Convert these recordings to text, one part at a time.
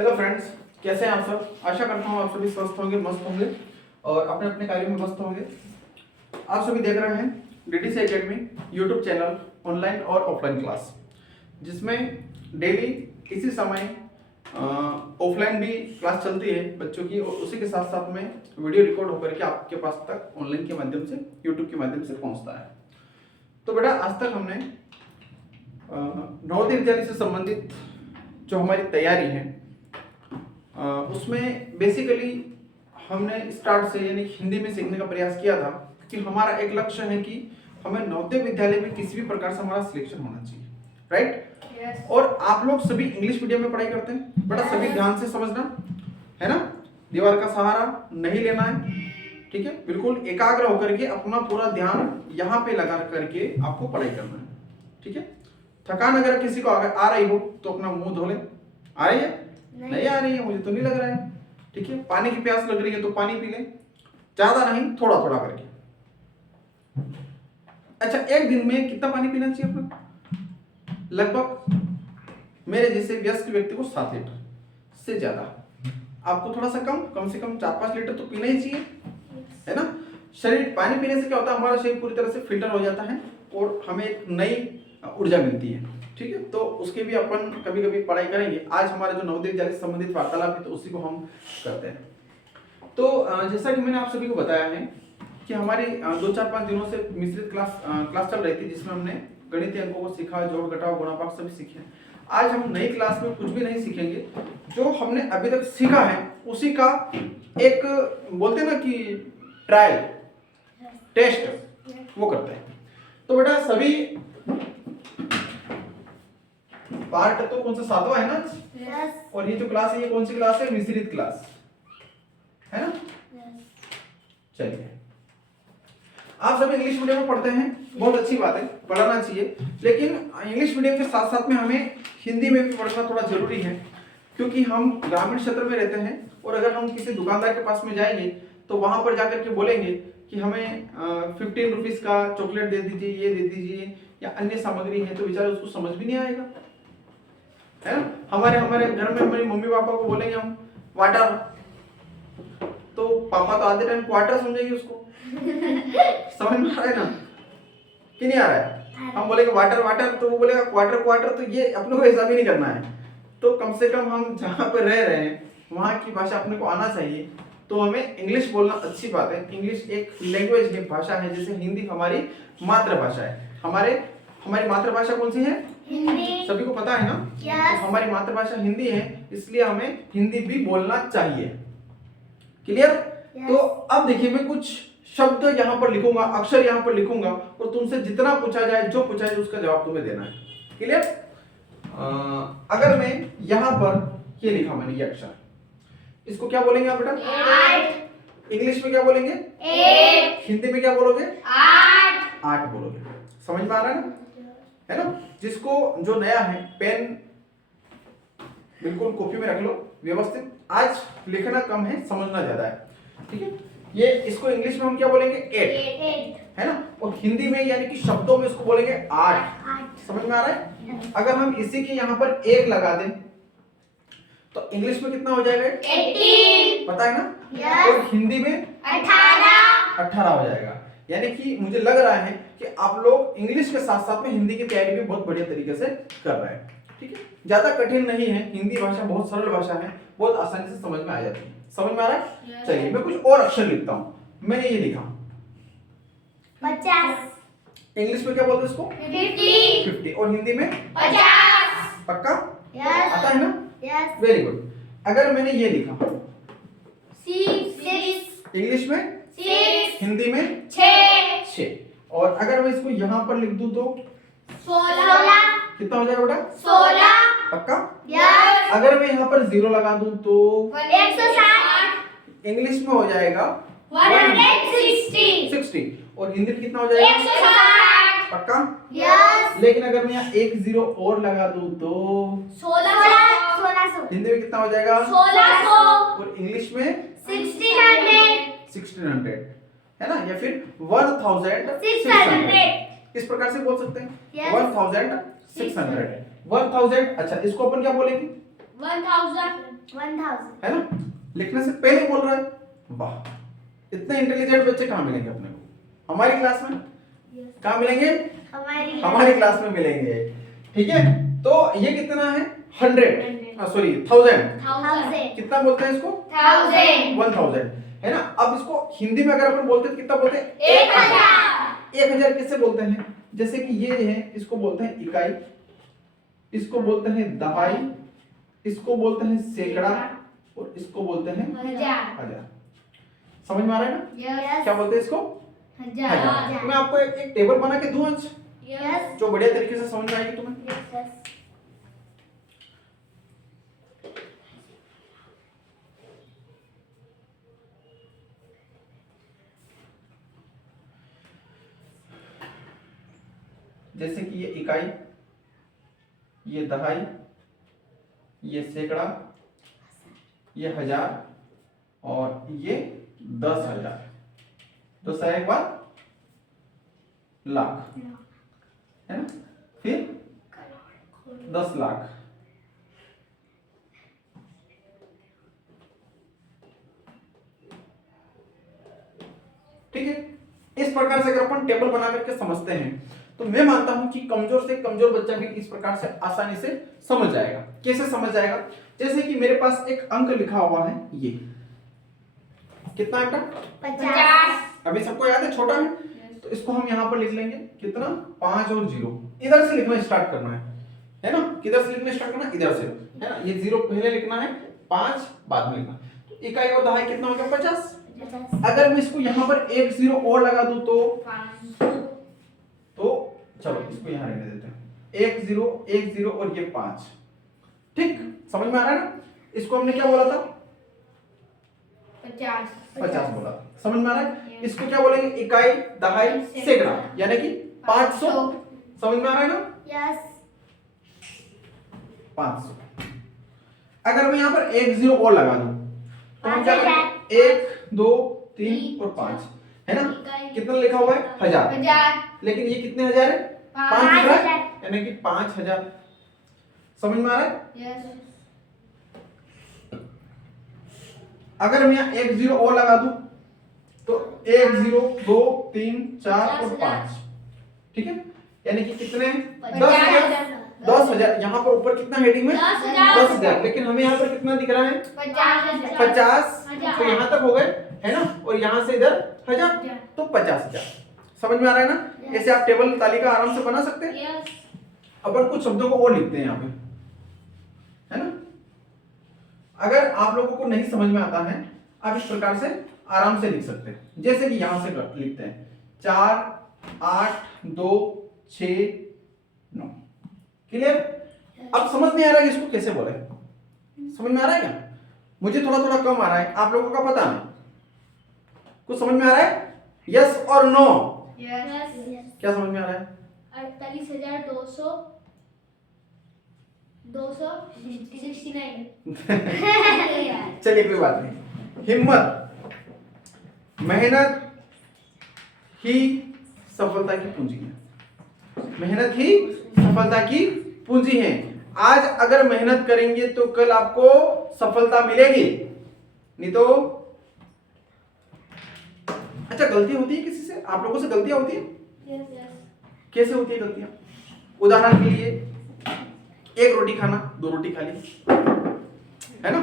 Hello friends, कैसे हैं आप सब। आशा करता हूँ आप सभी स्वस्थ होंगे, मस्त होंगे और अपने अपने कार्यों में मस्त होंगे। आप सभी देख रहे हैं DDC academy YouTube channel, online और ऑफलाइन क्लास, जिसमें डेली इसी समय ऑफलाइन भी क्लास चलती है बच्चों की और उसी के साथ साथ में वीडियो रिकॉर्ड होकर के आपके पास तक ऑनलाइन के माध्यम से, यूट्यूब के माध्यम से पहुंचता है। तो बेटा, आज तक हमने नवोदय विद्यालय से संबंधित जो हमारी तैयारी है उसमें बेसिकली हमने स्टार्ट से यानी हिंदी में सीखने का प्रयास किया था कि हमारा एक लक्ष्य है कि हमें नवोदय विद्यालय में किसी भी प्रकार से हमारा सिलेक्शन होना चाहिए, राइट। और आप लोग सभी इंग्लिश मीडियम में पढ़ाई करते हैं, बड़ा सभी ध्यान से समझना है ना। दीवार का सहारा नहीं लेना है, ठीक है। बिल्कुल एकाग्र होकर के अपना पूरा ध्यान यहाँ पे लगा करके आपको पढ़ाई करना है, ठीक है। थकान अगर किसी को आ रही हो तो अपना मुंह धो ले। आ रही है? नहीं आ रही है, मुझे तो नहीं लग रहा है, ठीक है। पानी की प्यास लग रही है तो पानी पी ले, ज्यादा नहीं, थोड़ा थोड़ा करके। अच्छा, एक दिन में कितना पानी पीना चाहिए अपना? लगभग मेरे जैसे व्यस्क व्यक्ति को 7 लीटर से ज्यादा। आपको थोड़ा सा कम से कम 4-5 लीटर तो पीना ही चाहिए, है ना। शरीर पानी पीने से क्या होता है, हमारा शरीर पूरी तरह से फिल्टर हो जाता है और हमें एक नई ऊर्जा मिलती है, ठीक है। तो उसके भी अपन कभी कभी पढ़ाई करेंगे। आज हमारे जो नवोदय विद्यालय से संबंधित वार्तालाप है तो उसी को हम करते हैं। तो जैसा कि मैंने आप सभी को बताया है कि हमारी 2-4-5 दिनों से मिश्रित क्लास चल रही थी, जिसमें हमने गणितीय अंकों को सीखा, जोड़ घटाव गुणा भाग सभी सीखे। आज हम नई क्लास में कुछ भी नहीं सीखेंगे, जो हमने अभी तक सीखा है उसी का एक बोलते हैं ना कि ट्रायल टेस्ट वो करते हैं। तो बेटा सभी पार्ट तो कौन सा 7वां है ना? yes. और ये जो क्लास है ये कौन सी क्लास है? मिश्रित क्लास है ना। yes. चलिए, आप सब इंग्लिश मीडियम में पढ़ते हैं, बहुत अच्छी बात है, पढ़ाना चाहिए। लेकिन इंग्लिश मीडियम के साथ साथ में हमें हिंदी में भी पढ़ना थोड़ा जरूरी है, क्योंकि हम ग्रामीण क्षेत्र में रहते हैं और अगर हम किसी दुकानदार के पास में जाएंगे तो वहां पर जाकर के बोलेंगे कि हमें 15 रुपीज का चॉकलेट दे दीजिए, ये दे दीजिए या अन्य सामग्री है, तो बेचारा उसको समझ भी नहीं आएगा, है ना। हमारे घर में हमारी मम्मी पापा को बोलेंगे हम वाटर, तो पापा तो आधे टाइम क्वार्टर समझेंगे उसको। समझ में आ रहा है ना कि नहीं आ रहा है? हम बोलेंगे वाटर वाटर तो वो बोलेगा क्वार्टर क्वार्टर, तो ये अपने को ऐसा भी नहीं करना है। तो कम से कम हम जहाँ पर रह रहे हैं वहाँ की भाषा अपने को आना चाहिए। तो हमें इंग्लिश बोलना अच्छी बात है। इंग्लिश एक लैंग्वेज है, भाषा है, जैसे हिंदी हमारी मातृभाषा है। हमारी मातृभाषा कौन सी है? हिंदी। सभी को पता है ना? yes. तो हमारी मातृभाषा हिंदी है, इसलिए हमें हिंदी भी बोलना चाहिए। क्लियर? yes. तो अब देखिए, मैं कुछ शब्द यहाँ पर लिखूंगा, अक्षर यहाँ पर लिखूंगा और तुमसे जितना पूछा जाए, जो पूछा जाए उसका जवाब तुम्हें देना है। क्लियर? अगर मैं यहाँ पर ये लिखा, मैंने ये अक्षर, इसको क्या बोलेंगे आप बेटा? 8। इंग्लिश में क्या बोलेंगे? 8। हिंदी में क्या बोलोगे? 8 बोलोगे। समझ में आ रहा है ना? है ना। जिसको जो नया है, पेन बिल्कुल कॉपी में रख लो व्यवस्थित। आज लिखना कम है, समझना ज्यादा है, ठीक है। ये इसको इंग्लिश में हम क्या बोलेंगे? 8, है ना। और हिंदी में यानी कि शब्दों में इसको बोलेंगे 8। समझ में आ रहा है? अगर हम इसी के यहाँ पर 1 लगा दें तो इंग्लिश में कितना हो जाएगा? 18। पता है ना? yes. और हिंदी में 18 हो जाएगा। यानी कि मुझे लग रहा है कि आप लोग इंग्लिश के साथ साथ में हिंदी की तैयारी भी बहुत बढ़िया तरीके से कर रहे हैं, ठीक है। ज्यादा कठिन नहीं है, हिंदी भाषा बहुत सरल भाषा है, बहुत आसानी से समझ में आ जाती है। समझ में आ रहा है? yes. चलिए, मैं कुछ और अक्षर लिखता हूँ। मैंने ये लिखा 50। इंग्लिश में क्या बोलते हैं इसको? 50। और हिंदी में 50। पक्का? yes. आता है ना? yes. Very good. अगर मैंने ये लिखा 6। इंग्लिश में 6। हिंदी में 6। और अगर मैं इसको यहाँ पर लिख दूं तो 16। कितना हो जाएगा बेटा? 16। पक्का? yes. अगर मैं यहाँ पर 0 लगा दूं तो 160। इंग्लिश में हो जाएगा 160। और हिंदी में कितना हो जाएगा? 160। पक्का? yes. लेकिन अगर मैं यहाँ 1 0 और लगा दूं तो 1600। हिंदी में कितना हो जाएगा? 1600। और इंग्लिश में 1600 है ना, या फिर 1600 इस प्रकार से बोल सकते हैं। yes. 1600 1000। अच्छा, इसको अपन क्या बोलेंगे? है ना? लिखने से पहले बोल रहा है। वाह, इतने इंटेलिजेंट बच्चे कहाँ मिलेंगे अपने को? हमारी क्लास में। कहाँ मिलेंगे? हमारी क्लास में मिलेंगे। ठीक है, तो ये कितना है? 100 सॉरी 1000। कितना बोलते हैं इसको? 1000 है ना? अब इसको हिंदी में अगर अपन बोलते हैं तो कितना बोलते हैं? 1000 किससे बोलते हैं? जैसे कि ये है, इसको बोलते हैं इकाई, इसको बोलते हैं दहाई, इसको बोलते हैं सैकड़ा और इसको बोलते हैं हजार। समझ में आ रहा है ना? क्या बोलते हैं इसको? हजार। मैं आपको एक टेबल बना के दूं आज, जो बढ़िया तरीके से समझ में आएगी तुम्हें। जैसे कि ये इकाई, ये दहाई, ये सैकड़ा, ये हजार और ये 10,000। तो सर एक बार लाख है ना? फिर 10 लाख। ठीक है, इस प्रकार से अगर अपन टेबल बना करके समझते हैं तो मैं मानता हूं कि कमजोर से कमजोर बच्चा भी इस प्रकार से आसानी से समझ जाएगा। कैसे समझ जाएगा? जैसे कि मेरे पास एक अंक लिखा हुआ है, ये कितना अंक? 50। अभी सबको याद है, छोटा है, तो इसको हम यहाँ पर लिख लेंगे कितना? 5 और 0। इधर से लिखना स्टार्ट करना है ना? किधर से लिखना स्टार्ट करना? इधर से, है ना? ये 0 पहले लिखना है, 5 बाद में लिखना। तो इकाई और दहाई कितना हो गया? 50। अगर मैं इसको यहाँ पर एक 0 और लगा दूं तो चलो इसको यहाँ रहने देते हैं। 1 0 और ये 5। ठीक, समझ में आ रहा है ना? इसको हमने क्या बोला था? 50 बोला। समझ में आ रहा है? इसको क्या बोलेंगे? इकाई, दहाई, सैकड़ा, यानी कि 500। समझ में आ रहा है ना? यस। 500। अगर मैं यहाँ पर 1 0 और लगा दूं तो हम क्या करेंगे? 1 2 3 और 5, है ना? कितना लिखा हुआ है? 1000। लेकिन ये कितने हजार है? 5000, यानी कि 5000। समझ में आ रहा है? यस। अगर मैं यहाँ 1 0 और लगा दूं तो 1 0 2 3 4 और 5। ठीक है, यानी कि कितने? 10,000। यहाँ पर ऊपर कितना हेडिंग में? 10,000। लेकिन हमें यहाँ पर कितना दिख रहा है? 50। तो यहाँ तक हो गए, है ना? और यहाँ से इधर 1000, तो 50,000। समझ में आ रहा है ना? ऐसे आप टेबल तालिका आराम से बना सकते हैं। अपन कुछ शब्दों को और लिखते हैं यहाँ पे, है ना? अगर आप लोगों को नहीं समझ में आता है, आप इस प्रकार से आराम से लिख सकते हैं। जैसे कि यहां से लिखते हैं 4 8 2 6 9। क्लियर? अब समझ नहीं आ रहा है इसको कैसे बोले? समझ में आ रहा है क्या? मुझे थोड़ा थोड़ा कम आ रहा है, आप लोगों का पता नहीं। कुछ समझ में आ रहा है? यस और नो? क्या समझ में आ रहा है? 48,200 269। चलिए कोई बात नहीं। हिम्मत, मेहनत ही सफलता की पूंजी है। मेहनत ही सफलता की पूंजी है। आज अगर मेहनत करेंगे तो कल आपको सफलता मिलेगी, नहीं तो अच्छा गलती होती है किसी से? आप लोगों से गलतियां होती है? कैसे होती है गलतियां? उदाहरण के लिए, एक रोटी खाना, 2 रोटी खा ली, है ना?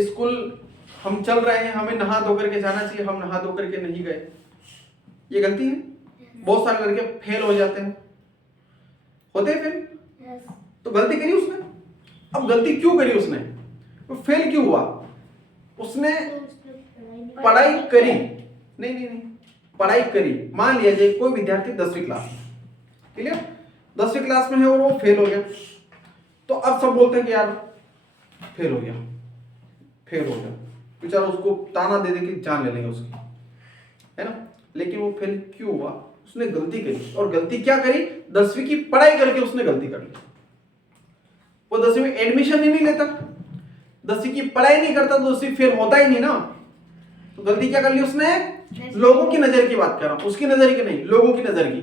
स्कूल हम चल रहे हैं, हमें नहा धो करके जाना चाहिए, हम नहा धो करके नहीं गए, ये गलती है। बहुत सारे लड़के फेल हो जाते हैं, होते हैं फेल। तो गलती करी उसने। अब गलती क्यों करी उसने? तो फेल क्यों हुआ? उसने पढ़ाई करी नहीं, पढ़ाई करी। मान लिया जाए कोई विद्यार्थी 10वीं क्लास में, ठीक है, 10वीं क्लास में है और वो फेल हो गया, तो अब सब बोलते हैं कि यार फेल हो गया, बेचारा, उसको ताना दे दे के जान ले लेंगे उसकी, है ना? लेकिन वो फेल क्यों हुआ? उसने गलती करी। और गलती क्या करी? 10वीं की पढ़ाई करके उसने गलती कर ली। वो 10वीं में एडमिशन ही नहीं लेता, 10वीं की पढ़ाई नहीं करता तो 10वीं फेल होता ही नहीं ना। तो गलती क्या कर ली उसने? लोगों की नजर की बात कर रहा हूं, उसकी नजर की नहीं, लोगों की नजर की,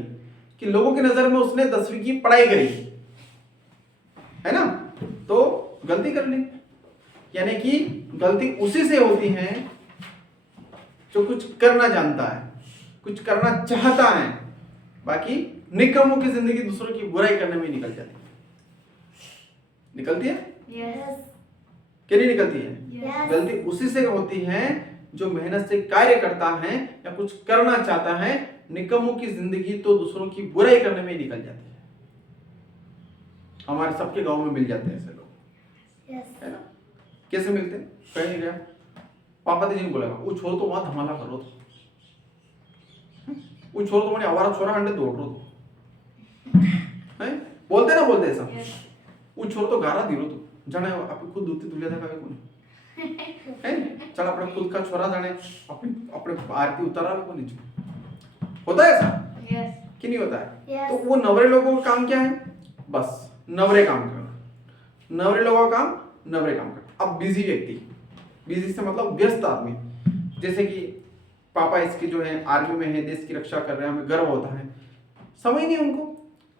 कि लोगों की नजर में उसने 10वीं की पढ़ाई करी, है ना? तो गलती कर ली। यानी कि गलती उसी से होती है जो कुछ करना जानता है, कुछ करना चाहता है, बाकी निकम्मों की जिंदगी दूसरों की बुराई करने में निकल जाती है। निकलती है कि नहीं निकलती है? गलती उसी से होती है जो मेहनत से कार्य करता है या कुछ करना चाहता है। निकम्मों की जिंदगी तो दूसरों की बुराई करने में निकल जाती है। हमारे सबके गांव में मिल जाते हैं ऐसे लोग, है ना? कैसे मिलते हैं? कहीं नहीं गया, पापा जी ने बोलेगा वो छोड़ तो वहां धमाला करो तो, वो छोड़ तो मैंने आवारा छोरा हंडे दौड़ रो तो, है बोलते ना, बोलते ऐसा, वो छोड़ तो गारा दी रो तो जाने आप खुद दूती तुले था कोनी है, चल अपने खुद का छोरा जाने अपने अपने आरती उतारा को नीचे, होता है ऐसा कि नहीं होता है? तो वो नवरे लोगों का काम क्या है? बस नवरे काम करना, नवरे लोगों का काम नवरे काम करना। अब बिजी व्यक्ति, बिजी से मतलब व्यस्त आदमी, जैसे कि पापा इसके जो है आर्मी में है, देश की रक्षा कर रहे हैं, हमें गर्व होता है, समय नहीं उनको,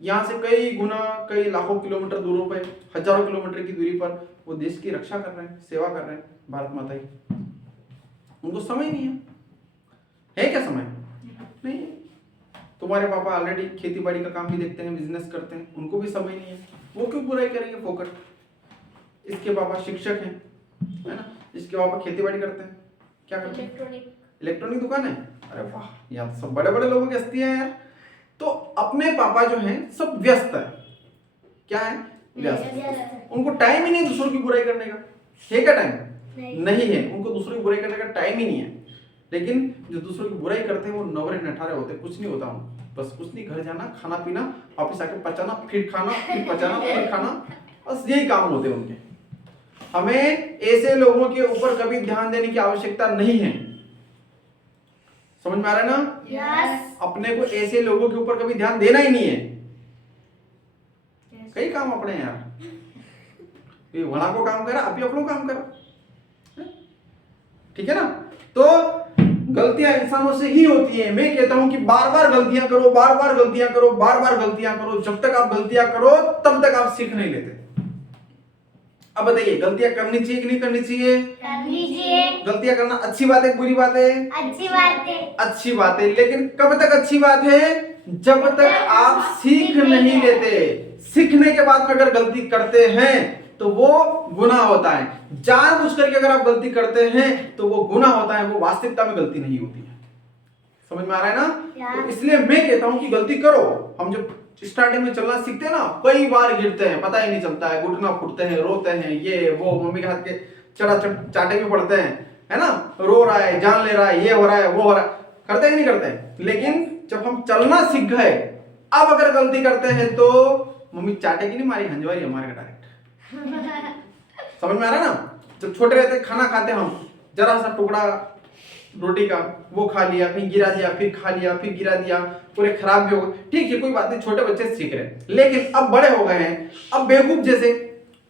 यहाँ से कई गुना कई लाखों किलोमीटर दूरों पे, हजारों किलोमीटर की दूरी पर वो देश की रक्षा कर रहे हैं, सेवा कर रहे हैं भारत माता की, उनको समय नहीं है क्या समय? नहीं है। तुम्हारे पापा ऑलरेडी खेती बाड़ी का काम भी देखते हैं, बिजनेस करते हैं, उनको भी समय नहीं है, वो क्यों बुराई करेंगे फोकट? इसके पापा शिक्षक हैं, है ना, इसके पापा खेती बाड़ी करते हैं, क्या करते हैं? इलेक्ट्रॉनिक दुकान है। अरे वाह, यहाँ तो सब बड़े बड़े लोगों की हस्ती है यार। तो अपने पापा जो हैं सब व्यस्त है, क्या है? व्यस्त। उनको टाइम ही नहीं दूसरों की बुराई करने का, है क्या टाइम? नहीं है, उनको दूसरों की बुराई करने का टाइम ही नहीं है। लेकिन जो दूसरों की बुराई करते हैं वो नवरे नठारे होते हैं, कुछ नहीं होता उनको, बस कुछ नहीं, घर जाना, खाना पीना, वापिस आके पचाना, फिर खाना, फिर पचाना, फिर खाना, बस यही काम होते हैं उनके। हमें ऐसे लोगों के ऊपर कभी ध्यान देने की आवश्यकता नहीं है, समझ में आ रहा है ना? Yes. अपने को ऐसे लोगों के ऊपर कभी ध्यान देना ही नहीं है। कई काम अपने यार, ये वड़ा को काम करा, अभी अपनों काम करा, ठीक है ना? तो गलतियां इंसानों से ही होती हैं। मैं कहता हूं कि बार बार गलतियां करो, बार बार गलतियां करो, बार बार गलतियां करो, जब तक आप गलतियां करो तब तक आप सीख नहीं लेते। अब बताइए, गलतियां करनी चाहिए कि नहीं करनी चाहिए? करनी चाहिए। गलतियां करना अच्छी बात है, बुरी बात है? अच्छी बात है। अच्छी बात है, लेकिन कब तक अच्छी बात है? जब तक आप सीख नहीं लेते। सीखने के बाद में अगर गलती करते हैं तो वो गुनाह होता है। जानबूझ करके अगर आप गलती करते हैं तो वो गुनाह होता है, वो वास्तविकता में गलती नहीं होती है। समझ में आ रहा है ना? तो इसलिए मैं कहता हूं कि गलती करो। हम जब स्टार्टिंग में चलना सीखते हैं ना, कई बार गिरते हैं, पता ही नहीं चलता है, घुटना फूटते हैं, रोते हैं, ये वो, मम्मी के हाथ के चाटे भी पड़ते हैं, है ना, रो रहा है, जान ले रहा है, ये हो रहा है, वो हो रहा है, करते ही नहीं करते। लेकिन जब हम चलना सीख गए, अब अगर गलती करते हैं तो मम्मी चाटेगी नहीं, मारी हंजवारी हमारे डायरेक्ट। समझ में आ रहा है ना? जब छोटे रहते खाना खाते हम, जरा सा टुकड़ा रोटी का वो खा लिया, फिर गिरा दिया, फिर खा लिया, फिर गिरा दिया, पूरे खराब भी हो गए, ठीक है कोई बात नहीं, छोटे बच्चे सीख रहे हैं। लेकिन अब बड़े हो गए हैं, अब बेवकूफ जैसे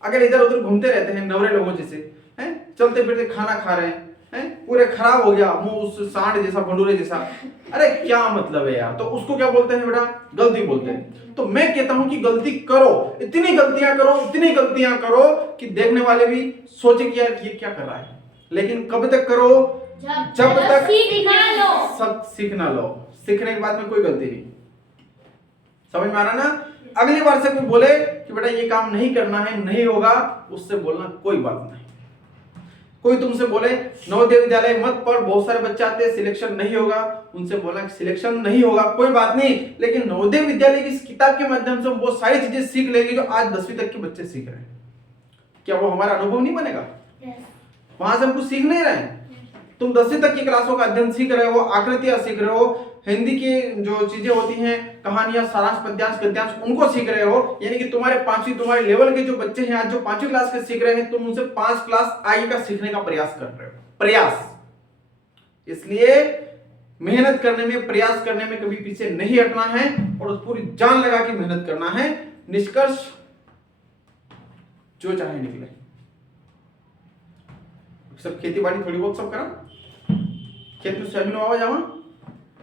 अगर इधर उधर घूमते रहते हैं, नवरे लोगों जैसे हैं, चलते फिरते खाना खा रहे हैं, पूरे खराब हो गया मुंह, उस सांड जैसा, भंडूरे जैसा, अरे क्या मतलब है यार? तो उसको क्या बोलते हैं बेटा? गलती बोलते हैं। तो मैं कहता हूं कि गलती करो, इतनी गलतियां करो, इतनी गलतियां करो कि देखने वाले भी सोचे कि यार ये क्या कर रहा है। लेकिन कब तक करो? जब तक सब सीख ना लो। सीखने के बाद में कोई गलती नहीं। समझ में आ रहा ना? अगली बार से कोई बोले कि बेटा ये काम नहीं करना है, नहीं होगा, उससे बोलना कोई बात नहीं। कोई तुमसे बोले नवोदय विद्यालय मत पढ़, बहुत सारे बच्चे आते हैं, सिलेक्शन नहीं होगा, उनसे बोलना कि सिलेक्शन नहीं होगा, कोई बात नहीं, लेकिन नवोदय विद्यालय की इस किताब के माध्यम से हम वो सारी चीजें सीख लेंगे जो आज 10वीं तक के बच्चे सीख रहे हैं। क्या वो हमारा अनुभव नहीं बनेगा? वहां से हम कुछ सीख नहीं रहे हैं। तुम 10वीं तक की क्लासों का अध्ययन सीख रहे हो, आकृतियां सीख रहे हो, हिंदी की जो चीजें होती हैं, कहानियां, सारांश, पद्यांश, गद्यांश, उनको सीख रहे हो। यानी कि तुम्हारे लेवल के जो बच्चे हैं आज जो 5वीं क्लास के सीख रहे हैं, तुम उनसे 5 क्लास आगे का सीखने का प्रयास कर रहे हो। प्रयास, इसलिए मेहनत करने में, प्रयास करने में कभी पीछे नहीं हटना है और पूरी जान लगा के मेहनत करना है। निष्कर्ष जो चाहे निकले। सब खेती बाड़ी थोड़ी बहुत सब करा, खेत में सोयाबीन वावा जावा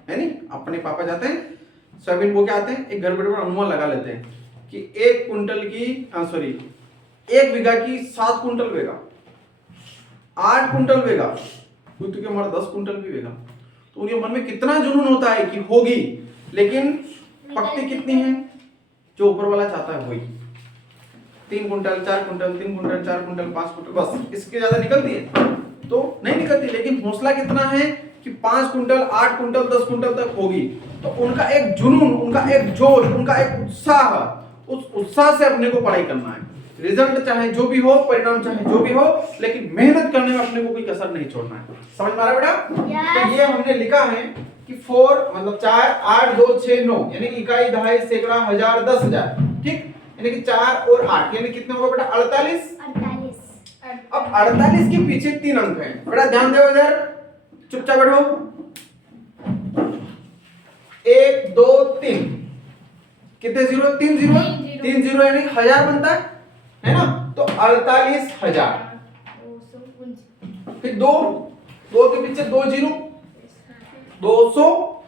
है नहीं, अपने पापा जाते हैं सोयाबीन बो के आते हैं, एक घर बैठे अनुमान लगा लेते हैं कि 1 बीघा की 7 कुंटल बेगा, 8 कुंटल वेगा, कोई तो क्या हमारा 10 कुंटल भी वेगा, तो उनके मन में कितना जुनून होता है कि होगी, लेकिन पकती कितनी है, जो ऊपर वाला चाहता है वही 3 quintal 4 quintal 3 quintal 4 quintal 5 quintal, बस इसके ज्यादा निकलती है तो नहीं निकलती। लेकिन हौसला कितना है कि 5 कुंटल 8 कुंटल 10 कुंटल तक होगी। तो उनका एक जुनून, उनका एक जोश, उनका एक उत्साह, उस उत्साह से अपने को पढ़ाई करना है। रिजल्ट चाहे जो भी हो, परिणाम चाहे जो भी हो, लेकिन मेहनत करने में अपने को कोई कसर नहीं छोड़ना है। समझ में आ रहा है बेटा? तो ये हमने लिखा है कि 4 मतलब 4 8 2 6 9 यानी इकाई, दहाई, सैकड़ा, हजार, 10,000, ठीक, यानी कि 4 और 8 यानी कितने होगा बेटा? 48। अब 48 के पीछे 3 अंक हैं बेटा, ध्यान दो इधर, चुपचाप बैठो। 1 2 3 कितने जीरो? 3 जीरो, 3 जीरो यानी 1000 बनता है ना? तो 48,000, फिर 2 2 के पीछे 2 जीरो, 200,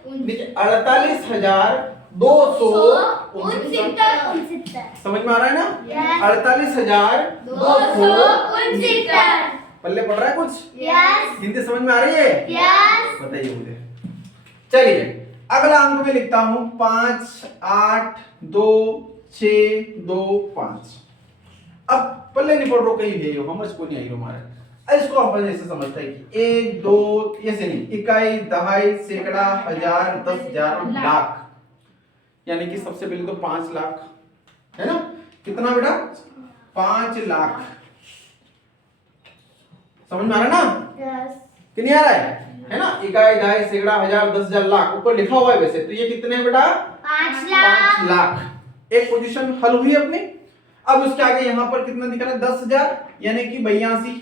नीचे 48,269। समझ में आ रहा है ना? 48,269। पल्ले पड़ रहा है कुछ? हिंदी समझ में आ रही है? बताइए मुझे। चलिए अगला अंक में लिखता हूं 5 8 2 6 2 5। अब पल्ले नहीं पड़ रहा, कहीं है हम इसको नहीं आई हमारे, इसको अपन ऐसे समझते हैं कि 1 2 ऐसे नहीं, इकाई, दहाई, सैकड़ा, हजार, 10,000 और लाख, यानी कि सबसे पहले तो 5 लाख है ना? कितना बेटा? 5 लाख। समझ में आ रहा है ना? कि नहीं आ रहा है ना? इकाई, दहाई, सैकड़ा, हजार, 10,000, लाख ऊपर लिखा हुआ है वैसे, तो ये कितने हैं बेटा? 5 लाख। एक पोजीशन हल हुई अपनी। अब उसके आगे यहां पर कितना दिख रहा है? 10,000 यानी कि 82,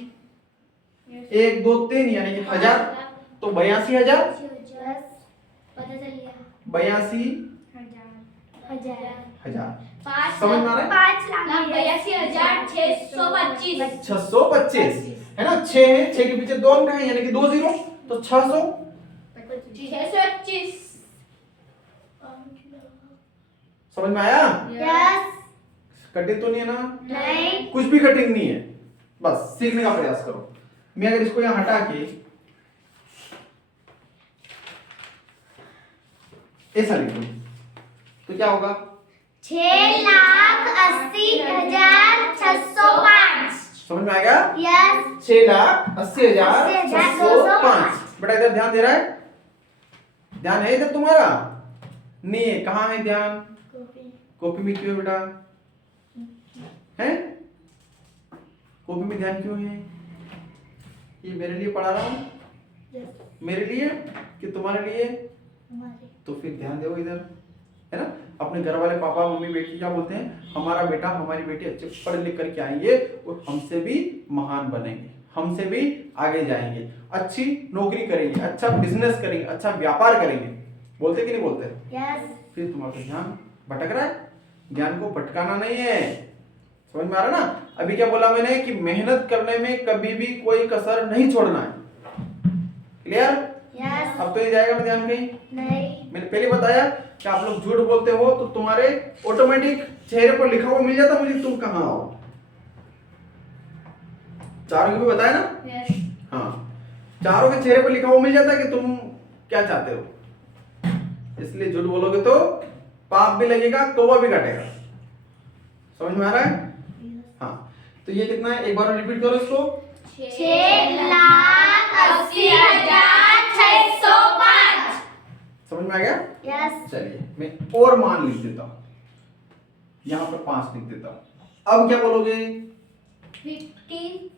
1 2 3 यानी कि 1000, तो 82,000, 82,000। समझ में आ रहा है? 625 है ना? 6 है, 6 के पीछे 2 अंक है यानी कि 2 जीरो, तो 600। समझ में आया? कठिन तो नहीं है ना? नहीं। कुछ भी कठिन नहीं है, बस सीखने का प्रयास करो। मैं अगर इसको यहां हटा के ऐसा लिख दूं तो क्या होगा? 6,80,605। समझ में आएगा? 6,80,605। बेटा इधर ध्यान दे रहा है? ध्यान है इधर तुम्हारा? नहीं है, कहाँ है ध्यान? कॉपी में क्यों बेटा? है कॉपी में ध्यान क्यों है? ये मेरे लिए पढ़ा रहा हूं, मेरे लिए कि तुम्हारे लिए? तो फिर ध्यान दो इधर, है ना? अपने घर वाले पापा मम्मी बेटी क्या बोलते हैं? हमारा बेटा हमारी बेटी अच्छे पढ़ लिख करके आएंगे और हमसे भी महान बनेंगे, हमसे भी आगे जाएंगे, अच्छी नौकरी करेंगे, अच्छा बिजनेस करेंगे, अच्छा व्यापार करेंगे। बोलते कि नहीं बोलते? फिर तुम्हारा ध्यान भटक रहा है, ध्यान को भटकाना नहीं है। समझ में आ रहा ना? अभी क्या बोला मैंने कि मेहनत करने में कभी भी कोई कसर नहीं छोड़ना है। क्लियर? अब तो ये जाएगा ना ध्यान कहीं? नहीं। मैंने पहले बताया कि आप लोग झूठ बोलते हो तो तुम्हारे ऑटोमेटिक चेहरे पर लिखा हुआ मिल जाता मुझे तुम कहाँ हो। चारों को भी बताया ना? हाँ, चारों के चेहरे पर लिखा हुआ मिल जाता है कि तुम क्या चाहते हो। इसलिए झूठ बोलोगे तो पाप भी लगेगा, तौबा भी कटेगा। समझ में आ रहा है? हाँ, तो ये कितना है? एक बार रिपीट करो इसको। 6,80,605। समझ में आ गया? चलिए मैं और मान लिख देता हूं, यहां पर 5 लिख देता हूं। अब क्या बोलोगे? 50।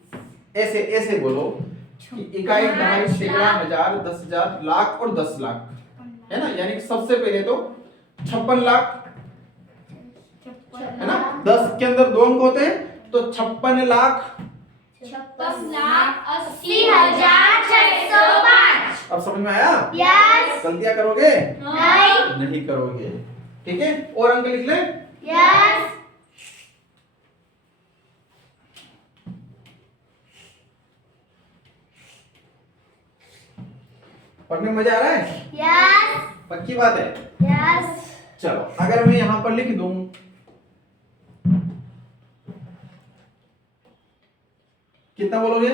ऐसे ऐसे बोलो कि इकाई, दहाई, सैकड़ा, हजार, 10,000, लाख और 10 लाख, है ना? यानी कि सबसे पहले तो 56 लाख है ना? 10 के अंदर 2 अंक होते हैं तो 56,80,605। अब समझ में आया? गलतियां करोगे? नहीं करोगे, ठीक है? और अंक लिख ले। पढ़ने में मजा आ रहा है? पक्की बात है? चलो अगर मैं यहां पर लिख दूं कितना बोलोगे?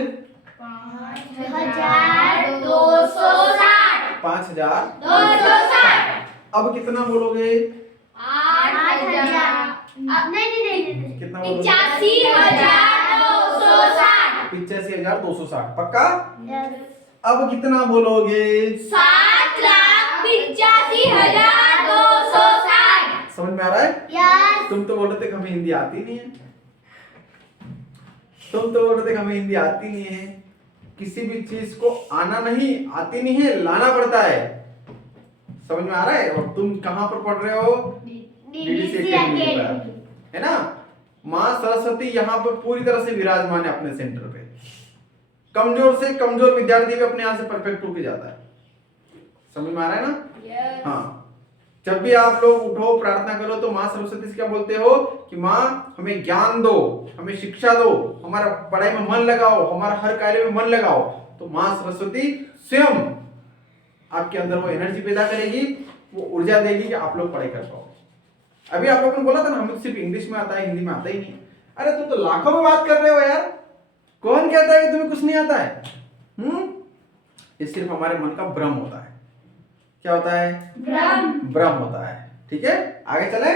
5260 5260। अब कितना बोलोगे? 8000 कितना बोलोगे? 85260 85,260। पक्का? अब कितना बोलोगे? 7,85,260 समझ में आ रहा है? यस तुम तो बोल रहे थे कि हमें हिंदी आती नहीं है। तुम तो बोल रहे थे कि हमें हिंदी आती नहीं है। किसी भी चीज को आना नहीं, आती नहीं है, लाना पड़ता है। समझ में आ रहा है? और तुम कहाँ पर पढ़ रहे हो? DDC अकेडमी पर, है ना? माँ सरस्वती यहाँ पर पूरी तरह से विराजमान है अपने सेंटर पे। कमजोर से कमजोर विद्यार्थी भी अपने यहाँ से परफेक्ट होके जाता है। समझ में आ रहा है ना? हाँ, जब भी आप लोग उठो प्रार्थना करो तो माँ सरस्वती से क्या बोलते हो कि माँ हमें ज्ञान दो, हमें शिक्षा दो, हमारा पढ़ाई में मन लगाओ, हमारा हर कार्य में मन लगाओ। तो माँ सरस्वती स्वयं आपके अंदर वो एनर्जी पैदा करेगी, वो ऊर्जा देगी कि आप लोग पढ़ाई कर पाओ। अभी आप लोगों ने बोला था ना हमें सिर्फ इंग्लिश में आता है, हिंदी में आता ही नहीं। अरे तुम तो लाखों में बात कर रहे हो यार। कौन कहता है कि तुम्हें कुछ नहीं आता है? ये सिर्फ हमारे मन का भ्रम होता है। क्या होता है? भ्रम होता है। ठीक है, आगे चले।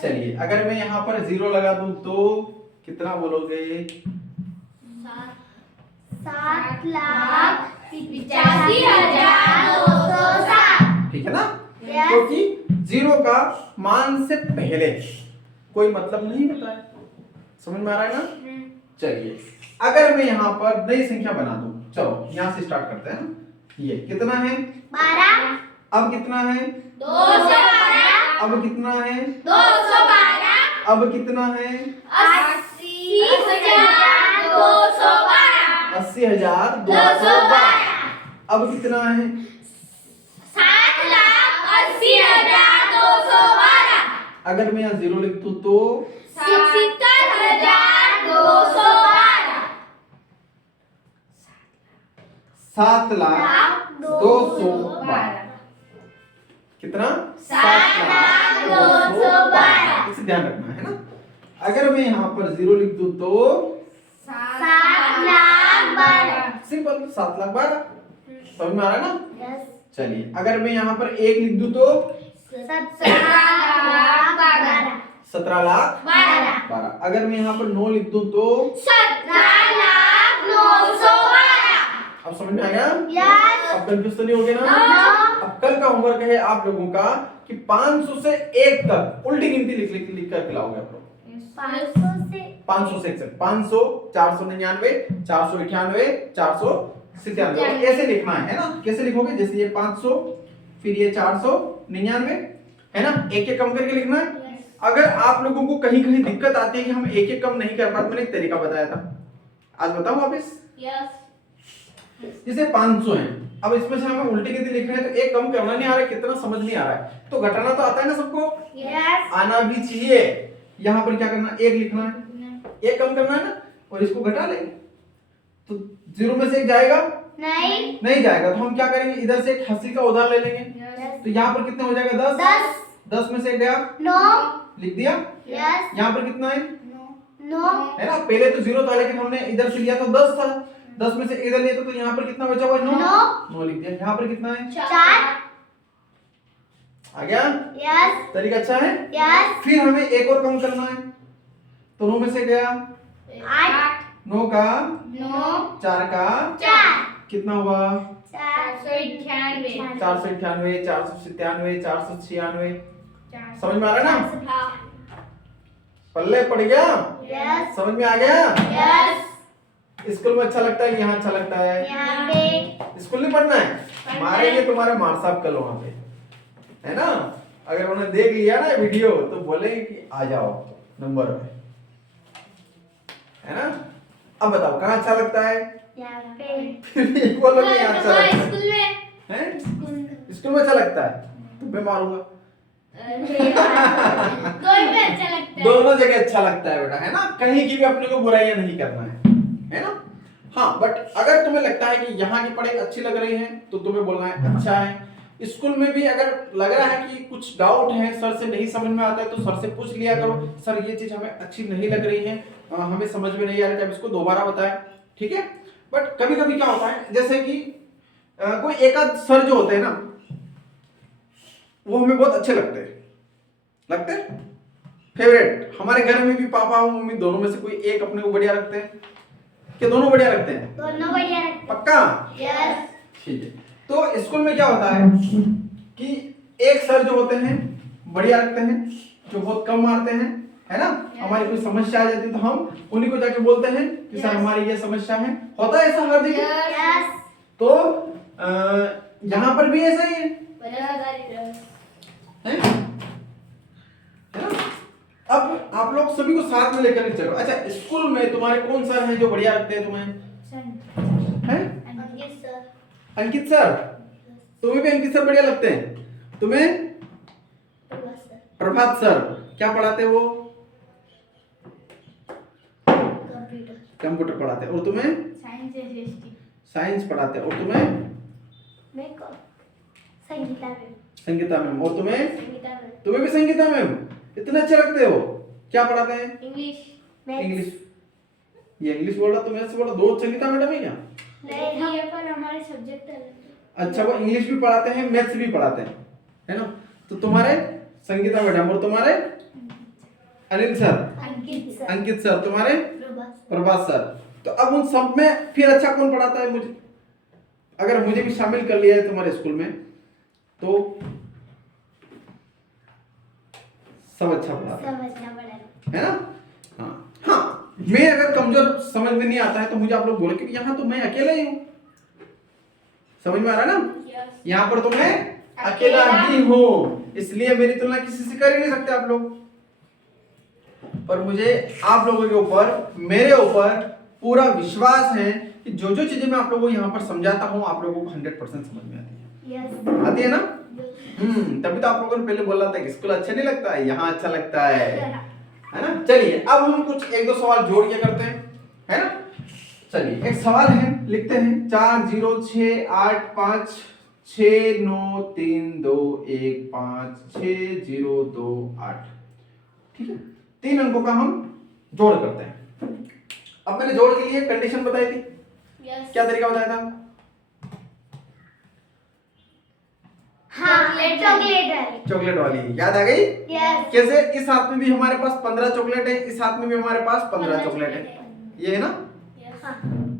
चलिए, अगर मैं यहाँ पर 0 लगा दूं तो कितना बोलोगे? 7,85,260 ठीक है ना? क्योंकि 0 का मान से पहले कोई मतलब नहीं होता है। समझ में आ रहा है ना? चलिए, अगर मैं यहाँ पर नई संख्या बना दूं, चलो यहाँ से स्टार्ट करते हैं। ये कितना है? 12 अब कितना है? 212 अब कितना है? 212 अब कितना है? 80,212 80,212। अब कितना है? 7,80,212 अगर मैं यहाँ 0 लिख दूं तो 70,212 7,02,12। कितना? 7,02,12। इसे ध्यान रखना है ना। अगर मैं यहाँ पर 0 लिख दूं तो 7,12 सिंपल 7,12,000। समझ में आ रहा है ना? चलिए, अगर मैं यहाँ पर 1 लिख दूं तो 17,12 17,12,000। अगर मैं यहाँ पर 9 लिख दूं तो 17,912 अब समझ में आ गया? यस अब कंफ्यूज तो नहीं हो गया ना? अब कल का होमवर्क है आप लोगों का कि 500 से 1 तक उल्टी गिनती लिख कर खिलाओगे आप लोग। 500 से 500, 499, 498, 497 ऐसे लिखना है ना? कैसे लिखोगे? जैसे ये 500, फिर ये 499 है ना? एक एक कम करके लिखना है। अगर आप लोगों को कहीं कहीं दिक्कत आती है कि हम एक एक कम नहीं कर पाते, मैंने एक तरीका बताया था, आज बताऊं वापिस? जैसे 500 है, अब इसमें से हमें उल्टी गिनती लिखना है तो एक कम करना नहीं आ रहा है, कितना समझ नहीं आ रहा है, तो घटाना तो आता है ना सबको? आना भी चाहिए। यहाँ पर क्या करना? 1 लिखना है, एक कम करना है ना, और इसको घटा लेंगे तो 0 में से 1 जाएगा? नहीं जाएगा। तो हम क्या करेंगे? इधर से एक हंसी का उधार ले लेंगे। तो यहाँ पर कितना हो जाएगा? 10 में से 1 गया, 9 लिख दिया। यहाँ पर कितना है? 9 है ना? पहले तो 0 था लेकिन हमने इधर से लिया तो 10 था, 10 में से इधर लिया तो यहाँ पर कितना बचा हुआ है? 9 लिख दिया। यहाँ पर कितना है? 4 आ गया? तरीका अच्छा है। फिर हमें एक और कम करना है, तो 9 में से गया 8 9 का 9 4 का 4 कितना हुआ? 498 498, 497, 496। समझ में आ रहा है ना? पल्ले पड़ गया? समझ में आ गया? स्कूल में अच्छा लगता है कि यहाँ अच्छा लगता है? यहाँ पे स्कूल नहीं पढ़ना है? मारेंगे तुम्हारे मार साहब कल वहां पे, है ना? अगर उन्होंने देख लिया ना वीडियो तो बोलेंगे कि आ जाओ नंबर पे, है ना? अब बताओ कहाँ अच्छा लगता है? यहाँ पे बोलो कि यहाँ अच्छा लगता है। स्कूल में हैं? स्कूल में अच्छा लगता है तो मैं मारूंगा। कोई भी अच्छा लगता है। दोनों जगह अच्छा लगता है बेटा, है ना? कहीं की भी अपने को बुराइयां नहीं करना है ना? हाँ, बट अगर तुम्हें लगता है कि यहाँ की पढ़ाई अच्छी लग रही है तो तुम्हें बोलना है अच्छा है। स्कूल में भी अगर लग रहा है कि कुछ डाउट है, सर से नहीं समझ में आता है तो सर से पूछ लिया करो, सर ये चीज हमें अच्छी नहीं लग रही है, हमें समझ में नहीं आ रहा है, आप इसको दोबारा बताएं। ठीक है? बट कभी कभी क्या होता है, जैसे कि कोई एक आध सर जो होते हैं ना, वो हमें बहुत अच्छे लगते हैं फेवरेट। हमारे घर में भी पापा और मम्मी दोनों में से कोई एक अपने को बढ़िया रखते हैं, क्या दोनों बढ़िया रखते हैं? दोनों बढ़िया रखते हैं। पक्का? यस। ठीक है। तो स्कूल में क्या होता है कि एक सर जो होते हैं बढ़िया रखते हैं, जो बहुत कम मारते हैं, है ना? हमारी कोई समस्या आ जाती है तो हम उन्हीं को जाके बोलते हैं कि सर हमारी ये समस्या है। होता है ऐसा हर जगह? यस। तो यहाँ पर भी ऐसा ही है, है ना? अब आप लोग सभी को साथ में लेकर चलो। अच्छा, स्कूल में तुम्हारे कौन सर हैं जो बढ़िया रखते हैं तुम्हें? हैं? अंकित सर। तुम्हें भी अंकित सर बढ़िया लगते हैं? तुम्हें? प्रभात सर। क्या पढ़ाते हैं वो? कंप्यूटर पढ़ाते हैं। और तुम्हें? साइंस पढ़ाते हैं। और तुम्हें? संगीता मैम। और तुम्हें? तुम्हें भी संगीता मैम। इतने अच्छे लगते हो। क्या पढ़ाते हैं? इंग्लिश। ये इंग्लिश बोल रहा, तुम्हें ऐसे बोला। दो संगीता मैडम है क्या? नहीं, पर हमारे सब्जेक्ट अलग है। अच्छा, वो इंग्लिश भी पढ़ाते हैं, मैथ्स भी पढ़ाते हैं, है ना? तो तुम्हारे संगीता मैडम। और तुम्हारे? अनिल सर। अंकित सर। तुम्हारे? प्रभात सर। तो अब उन सब में फिर अच्छा कौन पढ़ाता है? मुझे, अगर मुझे भी शामिल कर लिया है तुम्हारे स्कूल में तो सब अच्छा पढ़ाता है ना? हाँ, मैं अगर कमजोर समझ में नहीं आता है तो मुझे आप लोग बोले, क्योंकि यहाँ तो मैं अकेला ही हूँ। समझ में आ रहा है ना? यहाँ पर तो मैं अकेला ही हूँ, इसलिए मेरी तुलना किसी से कर ही नहीं सकते आप लोग। पर मुझे आप लोगों के ऊपर, मेरे ऊपर पूरा विश्वास है कि जो जो चीजें मैं आप लोगों को यहाँ पर समझाता हूँ आप लोगों को 100% समझ में आती है। आती है ना? तभी तो आप लोगों ने पहले बोला था कि स्कूल अच्छा नहीं लगता है, यहाँ अच्छा लगता है ना? चलिए, अब हम कुछ एक दो सवाल जोड़ के करते हैं, है ना? चलिए, एक सवाल है, लिखते हैं। 4 0 6 8 5 6 9 3 2 1 5 6 0 2 8। ठीक है, 3 अंकों का हम जोड़ करते हैं। अब मैंने जोड़ के लिए कंडीशन बताई थी। क्या तरीका बताया था? चॉकलेट वाली याद आ गई? कैसे? इस हाथ में भी हमारे पास 15 चॉकलेट है, इस हाथ में भी हमारे पास 15 चॉकलेट है, ये है ना?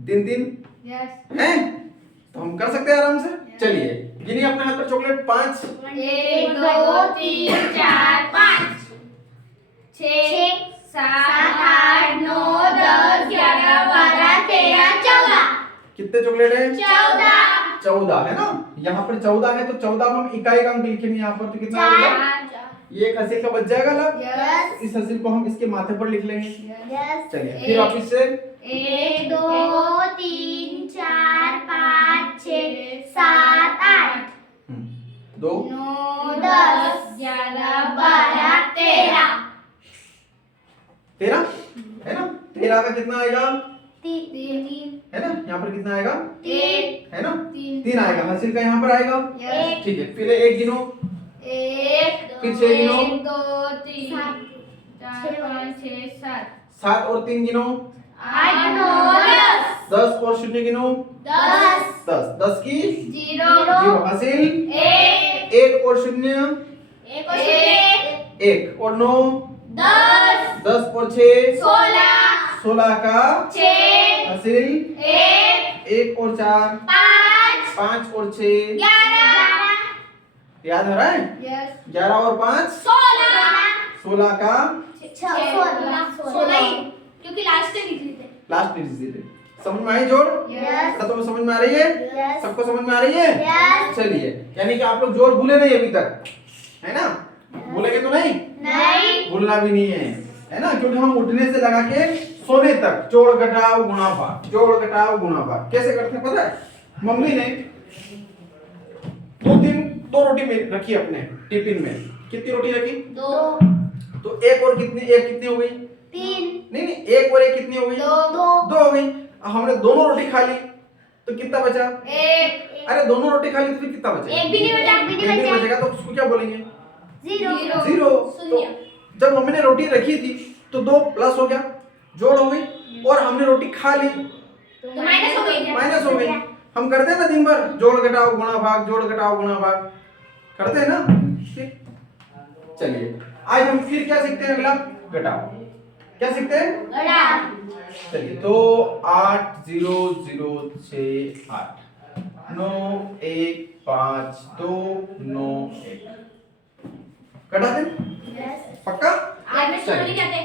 3 है, तो हम कर सकते हैं आराम से। चलिए, गिनिए अपने हाथ पर चॉकलेट। 5 1 2 3 4 5 6 7 8 9 10 11 12 13 14। कितने चॉकलेट है? 14 है ना? यहाँ पर 14 है, तो 14 हम इकाई का अंक लिखेंगे यहाँ पर, तो कितना होगा? ये एक हसील का बच जाएगा ना? इस हसील को हम इसके माथे पर लिख लेंगे। चलिए, फिर वापिस से 1 2 3 4 5 6 7 8 2 9 10 11 12 13 13 है ना? 13 का कितना आएगा? 3 है ना? यहाँ पर कितना आएगा? 3 है ना? 3 आएगा। हसील का यहाँ पर आएगा। ठीक है, फिर एक गिनो। 1 फिर 6 गिनो। 2 3 4 5 6 7 7 और 3 गिनो। 8 9 10 10 और 0 गिनो। 10 10 की 0 हसील 1 और 0 1 और 9 10 और 6 16 का 6 हसील 1 और 4 5 और 6 11 याद आ रहा है? 11 और 5 16 का 16 क्योंकि लास्ट में लिख लेते। Last digit. समझ में आई जोड़? तो तुम्हें समझ में आ रही है? सबको समझ में आ रही है? चलिए, यानी कि आप लोग जोड़ भूले नहीं अभी तक, है ना? भूलेंगे तो नहीं? भूलना भी नहीं है ना? क्योंकि हम उठने से लगा के सोने तक जोड़ घटाव गुणा भाग, जोड़ घटाव गुणा भाग कैसे करते हैं पता है? मम्मी ने 2 रोटी में रखी अपने टिफिन में। कितनी रोटी रखी? 2 तो एक और कितनी हो गई? 3 नहीं, एक और एक कितनी हो गई? 2 हो गई। हमने दोनों रोटी खा ली तो कितना बचा? 1। अरे दोनों रोटी खा ली तो फिर कितना बचा? एक भी नहीं बचेगा, तो उसको क्या बोलेंगे? 0। तो जब हमने रोटी रखी थी तो 2 प्लस हो गया, जोड़ हो गई, और हमने रोटी खा ली तो माइनस हो गई। माइनस हो गई। हम करते हैं ना दिन भर, जोड़ घटाओ गुणा भाग, जोड़ घटाओ गुणा भाग, करते हैं ना। ठीक, चलिए आज हम फिर क्या सीखते हैं, अगला घटाओ। क्या सीखते हैं, घटाओ। चलिए तो 8 0 0 6 8 9 1 5 2 9 1 घटा दे, पक्का। 8 में से 9 नहीं जाते।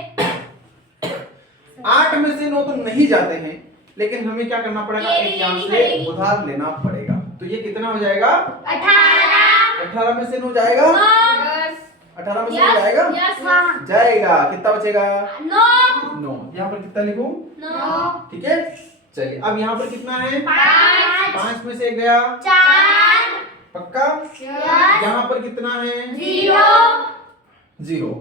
8 में से 9 तो नहीं जाते हैं, लेकिन हमें क्या करना पड़ेगा, ये एक यहाँ नहीं से पड़ेगी। उधार लेना पड़ेगा। तो ये कितना हो जाएगा, 18 18 में से 9 जाएगा, 18 में से 9 जाएगा, यस जाएगा। कितना बचेगा, 9 9। यहाँ पर कितना लिखूं, 9 ठीक है। चलिए अब यहाँ पर कितना है, 5 5 में से 1 गया, 4 पक्का। यस यहाँ पर कितना है, 0 0।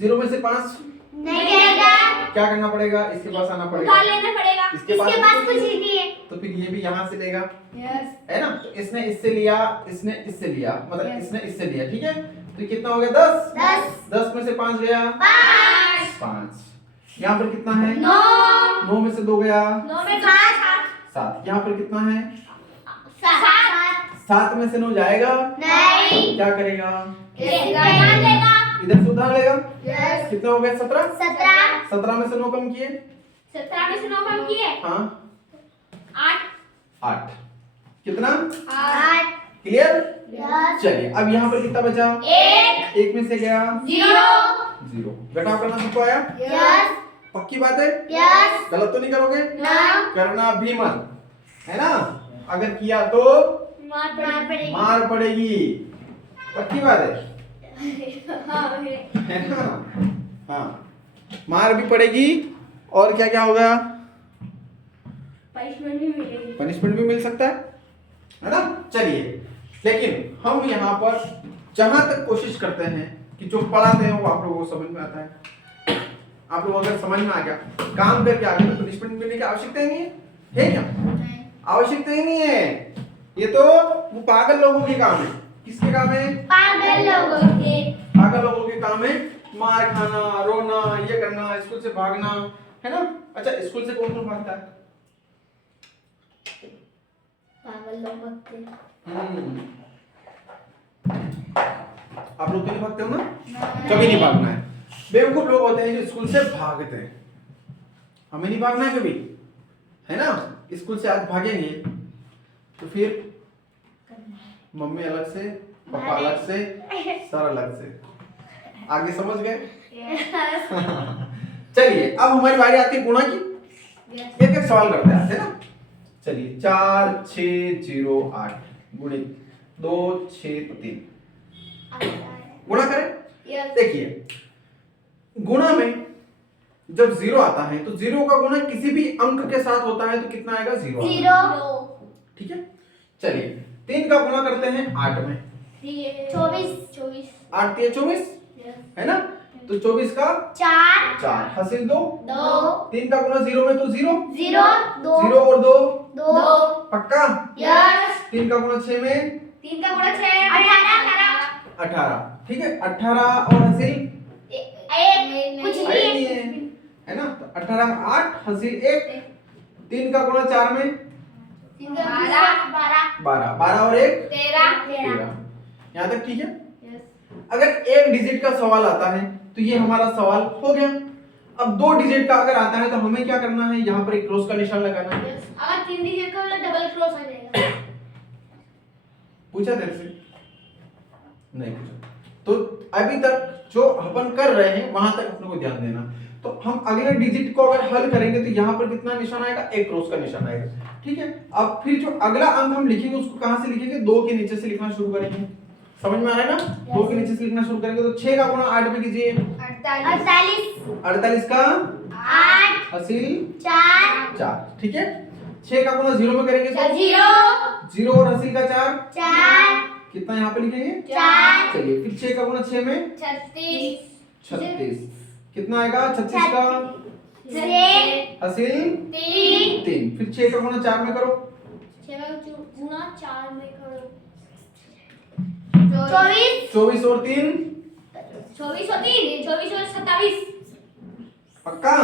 0 में से 5 नहीं जाएगा। क्या करना पड़ेगा, इसके पास आना पड़ेगा, उधार लेना पड़ेगा। इसके पास कुछ ही नहीं है। तो फिर ये भी यहाँ से लेगा, यस है ना। तो इसने इससे लिया, इसने इससे लिया, मतलब Yes. इसने इससे लिया, ठीक है। तो कितना हो गया, 10। 10 में से 5 गया, 5। यहाँ पर कितना है, 9 में से 2 गया, 9 में 7 7। यहाँ पर कितना है, 7 7 में से 9 जाएगा, नहीं क्या करेगा, उधार लेगा। इधर से उधार लेगा। यस कितना हो गया, 17। 17 17 में से 9 कम किए, 17 में से 9 कम किए हाँ 8 8। कितना, 8 क्लियर। यस चलिए अब यहाँ पर कितना बचा, 1 1 में से गया, 0 घटाव करना सबको आया, यस पक्की बात है, यस गलत तो नहीं करोगे, ना करना भी मत, है ना। अगर किया तो मार पड़ेगी। मार पड़ेगी, पक्की बात है हाँ है ना। हाँ मार भी पड़ेगी, और क्या क्या होगा, पनिशमेंट भी मिलेगी। पनिशमेंट भी मिल सकता है ना। चलिए लेकिन हम यहाँ पर जहां तक कोशिश करते हैं कि जो पढ़ाते हैं वो आप लोगों को समझ में आता है। आप लोग अगर समझ में आ गया, काम करके आ गए, तो पनिशमेंट मिलने की आवश्यकता ही नहीं है क्या, आवश्यकता ही नहीं है। ये तो वो पागल लोगों के काम है। किसके काम है, पागल लोगों के। पागल लोगों के काम है, मार खाना, रोना, ये करना, स्कूल से भागना, है ना। अच्छा स्कूल से कौन कौन भागता है, पागल लोगों के। आप लोग तो नहीं भागते हो ना, कभी नहीं भागना है। बेवकूफ लोग होते हैं जो स्कूल से भागते हैं, हमें नहीं भागना है कभी, है ना। स्कूल से आज भागेंगे तो फिर मम्मी अलग से, पापा अलग से, सर अलग से, आगे समझ गए। चलिए अब हमारी बारी आती है गुणा की। एक एक सवाल करते हैं, है ना। चलिए 4 6 0 8 गुणे 2 6 3 गुणा करें। देखिए गुणा में जब 0 आता है तो 0 का गुणा किसी भी अंक के साथ होता है तो कितना आएगा, 0 ठीक है। चलिए 3 का गुणा करते हैं 8 में, 24 8 3 24, है ना। तो 24 का 4 हासिल 2। 3 का गुणा 0 में तो 0 0 और 2 पक्का। 3 का गुणा 6 में 18, ठीक है। 18 और हासिल कुछ नहीं है ना। तो 18 का 8 हासिल 1। 3 का गुणा 4 में 12, 12 और 1 13। यहाँ तक ठीक है। अगर एक डिजिट का सवाल आता है तो ये हमारा सवाल हो गया। अब 2 डिजिट का अगर आता है तो हमें क्या करना है, यहाँ पर एक क्रॉस का निशान लगाना है। अगर 3 डिजिट का डबल क्रॉस आ जाएगा। पूछा तेरे से, नहीं पूछा। तो अभी तक जो अपन कर रहे हैं वहां तक अपने को ध्यान देना। तो हम अगले डिजिट को अगर हल करेंगे तो यहाँ पर कितना निशान आएगा, एक क्रॉस का निशान आएगा, ठीक है। अब फिर जो अगला अंक हम लिखेंगे उसको कहां से लिखेंगे, 2 के नीचे से लिखना शुरू करेंगे। समझ में आ रहा है ना। 2 के नीचे से लिखना शुरू करेंगे तो 6 का गुणा 8 में कीजिए, 48 का 8 हासिल 4 ठीक है। 6 का गुणा 0 में करेंगे तो 0 और हासिल का 4 कितना यहाँ पे लिखेंगे 4। चलिए फिर 6 का गुणा 6 में 36 कितना आएगा, 36 का हासिल 3। फिर 6 का गुणा 4 में करो, 24 और 3 24 और 27 पक्का।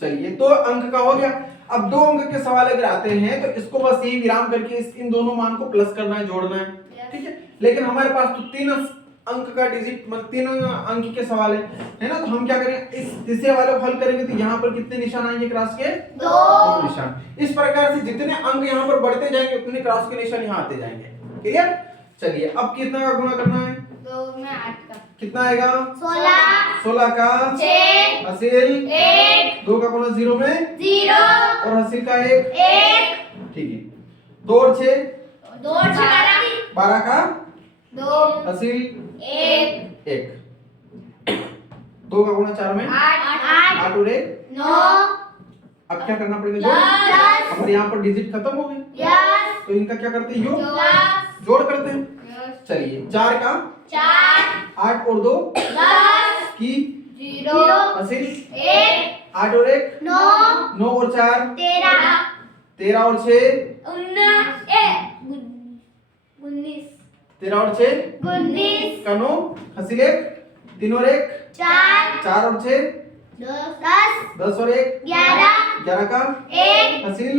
चलिए तो अंक का हो गया। अब 2 अंक के सवाल अगर आते हैं तो इसको बस यही विराम करके इन दोनों मान को प्लस करना है, जोड़ना है, ठीक है। लेकिन हमारे पास तो 3 अंक का डिजिट मतलब 3 अंक के सवाल है ना। तो हम क्या करेंगे, इस तीसरे वाले को हल करेंगे तो यहाँ पर कितने निशान आएंगे क्रॉस के? 2 निशान। इस प्रकार से जितने अंक यहाँ पर बढ़ते जाएंगे उतने क्रॉस के निशान यहाँ आते जाएंगे। क्लियर? चलिए अब कितना का गुणा करना है? 2 में 8 का कितना आएगा? 16 का 6 हासिल 1 2 का गुणा 0 में 0 और हासिल का 1, 1 ठीक है। 2 और 6 2 और 6 12 का 2 हासिल 1 2 का गुणा 4 में 8 8 और 1 9 अब क्या करना पड़ेगा? जोड़। हमारे यहाँ पर डिजिट खत्म हो गए तो इनका क्या करते हैं? योग, जोड़ करते हैं। चलिए 4 का 8 और 2 10 की 0 हासिल 1 8 और 1 9 और 4 13 और 6 13 और 6 का 9 हासिल 1 3 और 1 4 और 6 10 और 1 11 का हासिल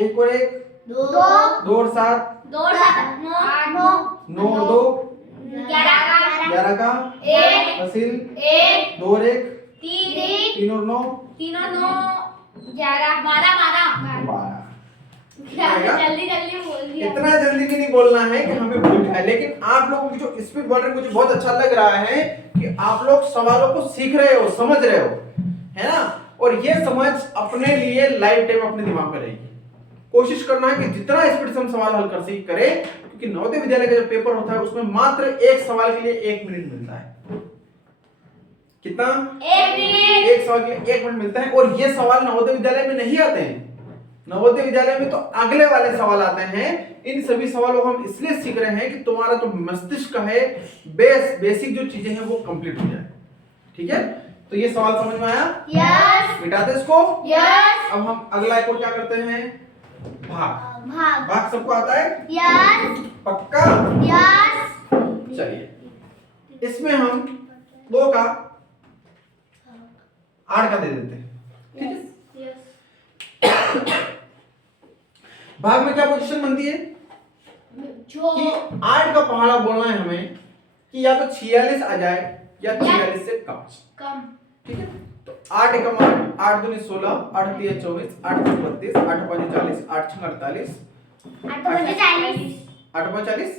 1 और 1 2 और 7 9 और 2 11 का हासिल 2 और 1 3 और 9 12। जल्दी जल्दी बोल दिया। इतना जल्दी भी नहीं बोलना है कि हमें भूल जाए, लेकिन आप लोगों की जो स्पीड बढ़ रही है मुझे बहुत अच्छा लग रहा है कि आप लोग सवालों को सीख रहे हो, समझ रहे हो, है ना। और ये समझ अपने लिए लाइफ टाइम अपने दिमाग में रहेगी। कोशिश करना है कि जितना स्पीड से हम सवाल हल कर सीख करें, क्योंकि नवोदय विद्यालय का जो पेपर होता है उसमें मात्र एक सवाल के लिए 1 मिनट मिलता है। कितना? 1 मिनट। एक सवाल के लिए 1 मिनट मिलता है। और ये सवाल नवोदय विद्यालय में नहीं आते हैं। नवोदय विद्यालय में तो अगले वाले सवाल आते हैं। इन सभी सवालों को हम इसलिए सीख रहे हैं कि तुम्हारा जो मस्तिष्क है, बेसिक जो चीजें हैं वो कंप्लीट हो जाए, ठीक है। तो ये सवाल समझ में आया? यस। मिटा दे इसको। यस। अब हम अगला एक और क्या करते हैं? भाग सबको आता है? यस। पक्का? यस। चलिए इसमें हम 2 का 8 का दे देते हैं, ठीक है। भाग में क्या पोजीशन बनती है कि 8 का पहाड़ा बोलना है हमें कि या तो 46 आ जाए या 46 से कम, ठीक है। तो 8 एकम 8 दूनी 16 8 3 24 8 5 32 8 5 40 8 6 48 8 5 40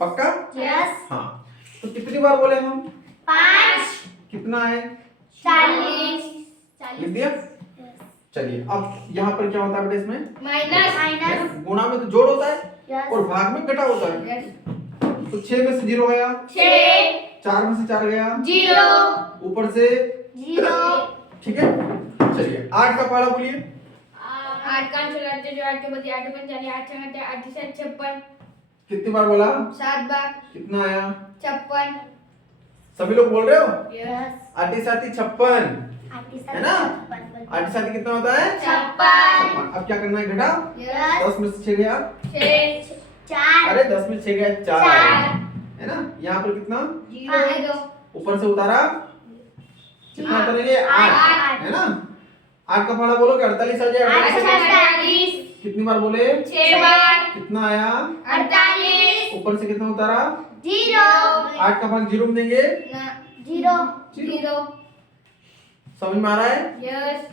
पक्का? यस। हाँ, तो कितनी बार बोले हम? 5। कितना है? 40 लिख दिया। चलिए अब यहाँ पर क्या होता है बेटा? इसमें माइनस गुणा में तो जोड़ होता है और भाग में घटा होता है। तो 6 में से 0 गया, 4 में से 4 गया, 0 ऊपर से 0, ठीक है। चलिए 8 का पहाड़ा बोलिए। 8 का 8 जो 8 के बदले 8 पंचाली 8 छंग 8 से 56। कितनी बार बोला? 7 बार। कितना आया? 56। सभी लोग बोल रहे हो? यस। 8 7 56 है ना। 8 7 कितना होता है? 56। अब क्या करना है? घटा। यस। 10 में से 6 गया, 4। अरे 10 में 6 गया 4 है ना। यहाँ पर कितना? 0 ऊपर से उतारा, कितना उतारेंगे? 8 है ना। 8 का पहाड़ा बोलो कि 48 आ जाए। 48। कितनी बार बोले? 6 बार। कितना आया? 48। ऊपर से कितना उतारा? 0 8 का भाग 0 में देंगे। 0 समझ में आ रहा है? यस।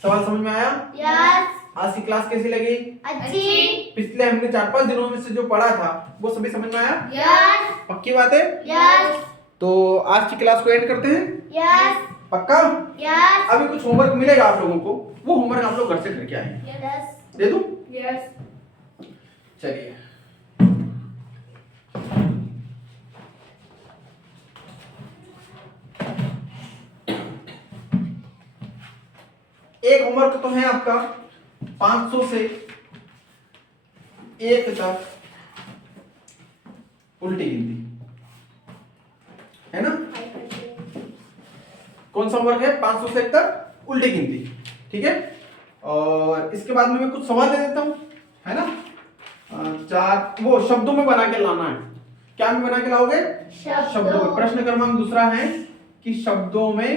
सवाल समझ में आया? यस। आज की क्लास कैसी लगी? अच्छी। पिछले हमने 4-5 दिनों में से जो पढ़ा था वो सभी समझ में आया? यस। पक्की बात है? यस। तो आज की क्लास को एंड करते हैं। यस। पक्का? यस। अभी कुछ होमवर्क मिलेगा आप लोगों को, वो होमवर्क आप लोग घर से करके आएंगे। यस। दे दूं? यस। चलिए एक होमवर्क तो है आपका 500 से 1 तक उल्टी गिनती, है ना। कौन सा होमवर्क है? 500 से 1 तक उल्टी गिनती, ठीक है। और इसके बाद में मैं कुछ सवाल दे देता हूं, है ना। 4 वो शब्दों में बना के लाना है। क्या में बना के लाओगे? शब्दों में। प्रश्न क्रमांक दूसरा है कि शब्दों में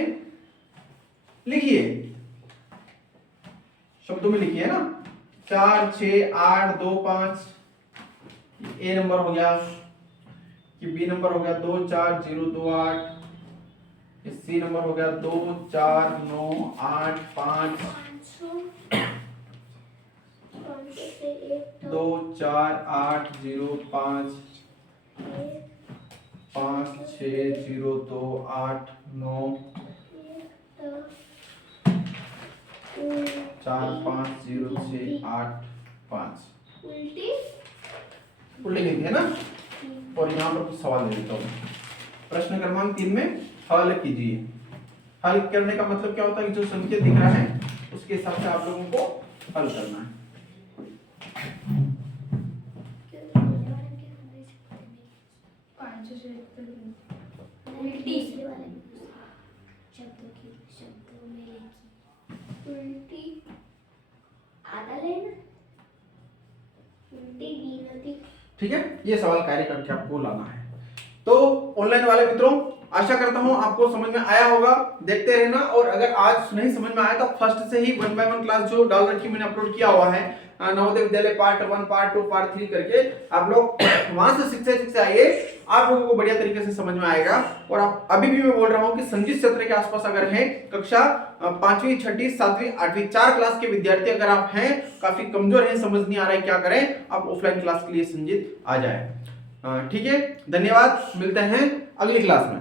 लिखिए, शब्दों में लिखिए ना, 4 6 8 2 5, ए नंबर हो गया, कि बी नंबर हो गया 2 4 0 2 8, सी नंबर हो गया 2 4 9 8 5, 2 4 8 0 5, 5 6 0 2 8 9, 4 5 0 6 8 5। उल्टी लिखी है ना। और यहाँ पर कुछ सवाल दे देता हूँ। प्रश्न क्रमांक 3 में हल कीजिए। हल करने का मतलब क्या होता है कि जो संकेत दिख रहा है उसके हिसाब से आप लोगों को हल करना है। ठीक है, ये सवाल कार्य करके आपको लाना है। तो ऑनलाइन वाले मित्रों, आशा करता हूं आपको समझ में आया होगा। देखते रहना, और अगर आज नहीं समझ में आया तो फर्स्ट से ही 1 बाय 1 क्लास जो डाल रखी मैंने अपलोड किया हुआ है, Navodaya Vidyalaya part 1 part 2 part 3 करके, आप लोग वहां से सीखते आइए, आप लोगों को बढ़िया तरीके से समझ में आएगा। और आप अभी भी मैं बोल रहा हूं कि संजीत क्षेत्र के आसपास अगर हैं, कक्षा 5वीं 6वीं 7वीं 8वीं 4 क्लास के विद्यार्थी अगर आप हैं, काफी कमजोर हैं, समझ नहीं आ रहा है क्या करें, आप ऑफलाइन क्लास के लिए संजीत आ जाए। ठीक है, धन्यवाद, मिलते हैं अगली क्लास में।